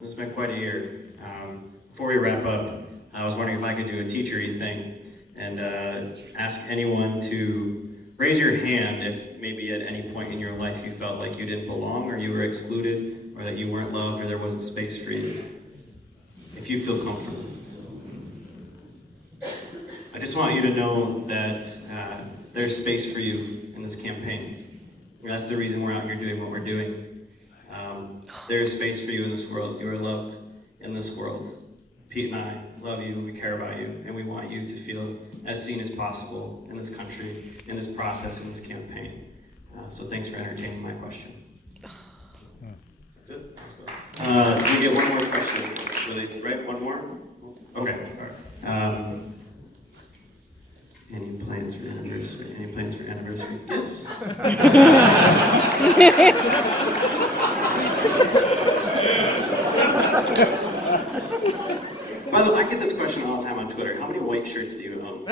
This has been quite a year. Before we wrap up, I was wondering if I could do a teachery thing and ask anyone to raise your hand if maybe at any point in your life you felt like you didn't belong or you were excluded or that you weren't loved or there wasn't space for you. If you feel comfortable. I just want you to know that there's space for you in this campaign. That's the reason we're out here doing what we're doing. There is space for you in this world. You are loved in this world. Pete and I love you, we care about you, and we want you to feel as seen as possible in this country, in this process, in this campaign. So thanks for entertaining my question. That's it? We get one more question, really, right? One more? Okay, all right. Any plans for anniversary? Any plans for anniversary gifts? By the way, I get this question all the time on Twitter. How many white shirts do you own?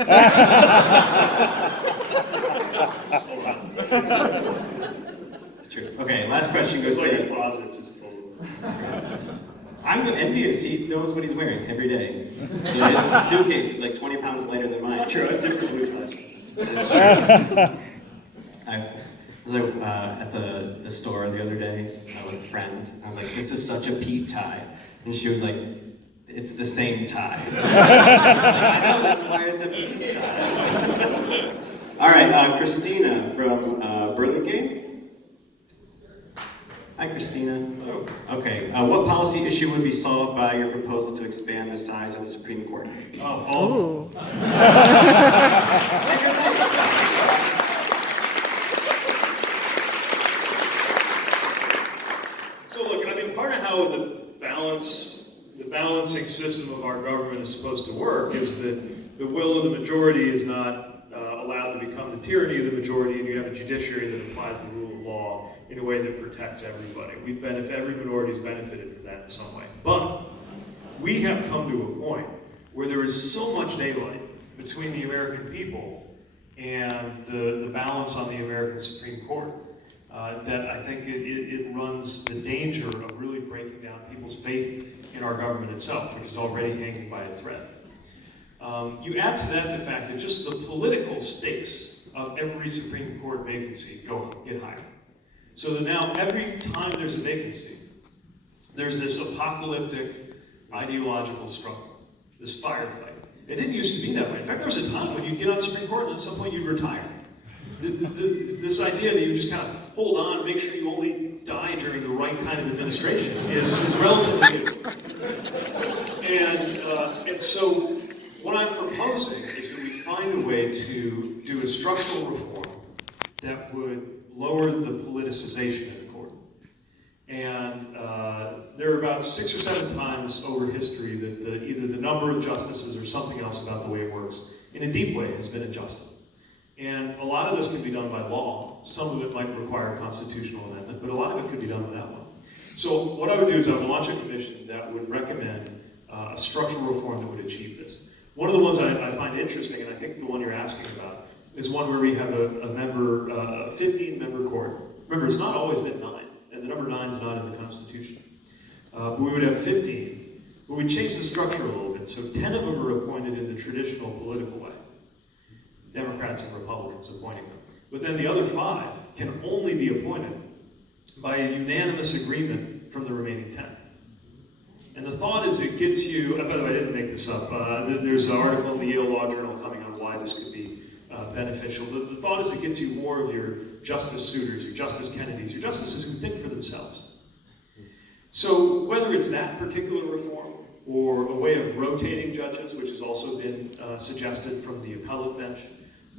It's true. Okay, last question goes like to... a closet just full of... I'm envious. He knows what he's wearing every day. So his suitcase is like 20 pounds lighter than mine. It's not true. I have different blue ties. It's true. I was at the store the other day with a friend. I was like, this is such a Pete tie. And she was like, it's the same tie. I was like, I know, that's why it's a Pete tie. All right, Christina from Burlingame. Hi, Christina. Hello. Okay, what policy issue would be solved by your proposal to expand the size of the Supreme Court? Oh, all of them. So look, I mean, part of how the balancing system of our government is supposed to work is that the will of the majority is not allowed to become the tyranny of the majority, and you have a judiciary that applies the rule of law in a way that protects everybody. Every minority has benefited from that in some way. But we have come to a point where there is so much daylight between the American people and the balance on the American Supreme Court that I think it runs the danger of really breaking down people's faith in our government itself, which is already hanging by a thread. You add to that the fact that just the political stakes of every Supreme Court vacancy get higher. So that now every time there's a vacancy, there's this apocalyptic ideological struggle, this firefight. It didn't used to be that way. In fact, there was a time when you'd get on the Supreme Court and at some point you'd retire. This idea that you just kind of hold on, make sure you only die during the right kind of administration is relatively new. And so what I'm proposing is that we find a way to do a structural reform that would lower the politicization of the court. And there are about 6 or 7 times over history that either the number of justices or something else about the way it works, in a deep way, has been adjusted. And a lot of this can be done by law. Some of it might require a constitutional amendment, but a lot of it could be done without one. So what I would do is I would launch a commission that would recommend a structural reform that would achieve this. One of the ones I find interesting, and I think the one you're asking about, is one where we have a 15-member court. Remember, it's not always been 9, and the number 9 is not in the Constitution. But we would have 15, but we changed the structure a little bit. So 10 of them are appointed in the traditional political way. Democrats and Republicans appointing them. But then the other 5 can only be appointed by a unanimous agreement from the remaining 10. And the thought is it gets you, by the way, I didn't make this up, there's an article in the Yale Law Journal coming on why this could be beneficial. The thought is it gets you more of your Justice Souters, your Justice Kennedys, your justices who think for themselves. So whether it's that particular reform or a way of rotating judges, which has also been suggested from the appellate bench,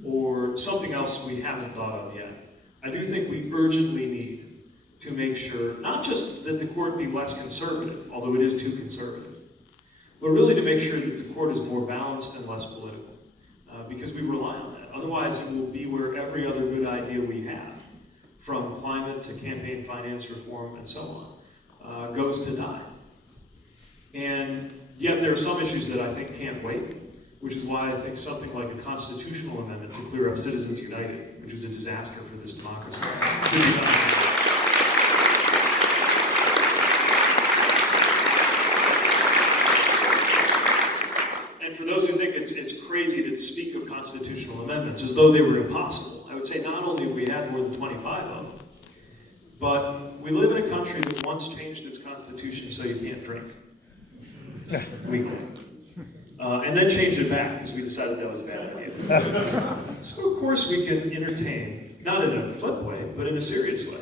or something else we haven't thought of yet, I do think we urgently need to make sure, not just that the court be less conservative, although it is too conservative, but really to make sure that the court is more balanced and less political, because we rely on that. Otherwise, it will be where every other good idea we have, from climate to campaign finance reform and so on, goes to die. And yet there are some issues that I think can't wait, which is why I think something like a constitutional amendment to clear up Citizens United, which was a disaster for this democracy, should be done. amendments as though they were impossible. I would say not only have we had more than 25 of them, but we live in a country that once changed its constitution so you can't drink legally. And then changed it back because we decided that was a bad idea. So of course we can entertain, not in a flip way, but in a serious way,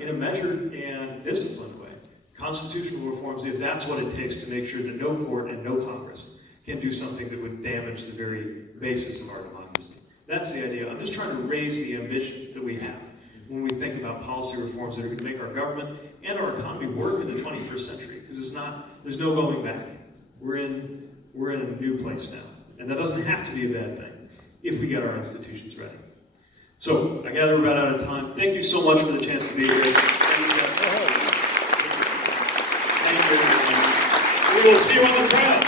in a measured and disciplined way, constitutional reforms if that's what it takes to make sure that no court and no Congress can do something that would damage the very basis of our democracy. That's the idea. I'm just trying to raise the ambition that we have when we think about policy reforms that are going to make our government and our economy work in the 21st century. Because there's no going back. We're in a new place now. And that doesn't have to be a bad thing if we get our institutions ready. So, I gather we're about out of time. Thank you so much for the chance to be here. Thank you, guys. Thank you. We will see you on the trail.